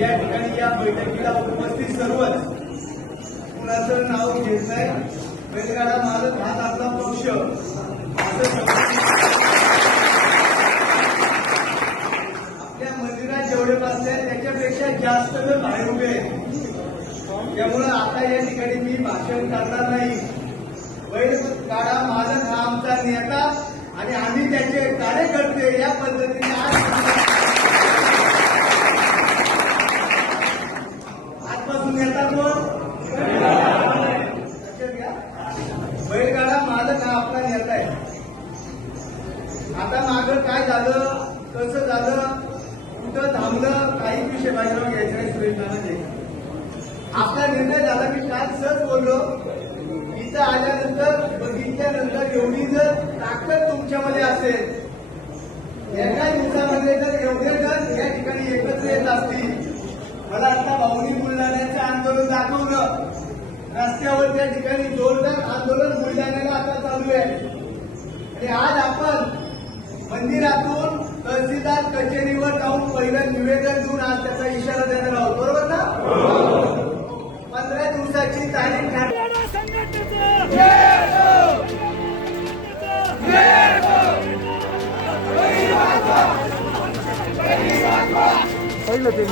या ठिकाणी या बैठकीला उपस्थित सर्वच. कुणाचं नाव घेत नाही. बैलगाडा मालक हाच आपला पक्ष. आपल्या मंदिरात जेवढे बसले त्याच्यापेक्षा जास्त जर बाहेर उभे त्यामुळं आता या ठिकाणी मी भाषण करणार नाही. बैलगाडा मालक हा आमचा नेता आणि आम्ही त्याचे कार्यकर्ते या पद्धतीने आज बैलगाडा मालक हा आपला नेता आहे आता मागं काय झालं कसं झालं कुठं थांबलं काही विषय बाजूला घ्यायचा आहे सुरेश आपला निर्णय झाला मी काल सहज बोललो. इथं आल्यानंतर बघितल्यानंतर एवढी जर ताकद तुमच्यामध्ये असेल एका दिवसामध्ये जर एवढे जण या ठिकाणी एकत्र येत असतील. आंदोलन दाखवलं. रस्त्यावर त्या ठिकाणी जोरदार आंदोलन बुलढाण्याला आता चालू आहे. आणि आज आपण मंदिरातून तहसीलदार कचेरीवर जाऊन पहिलं निवेदन देऊन आज त्याचा इशारा देणार आहोत. बरोबर ना? पंधरा दिवसाची तारीख ठरली. पहिलं ते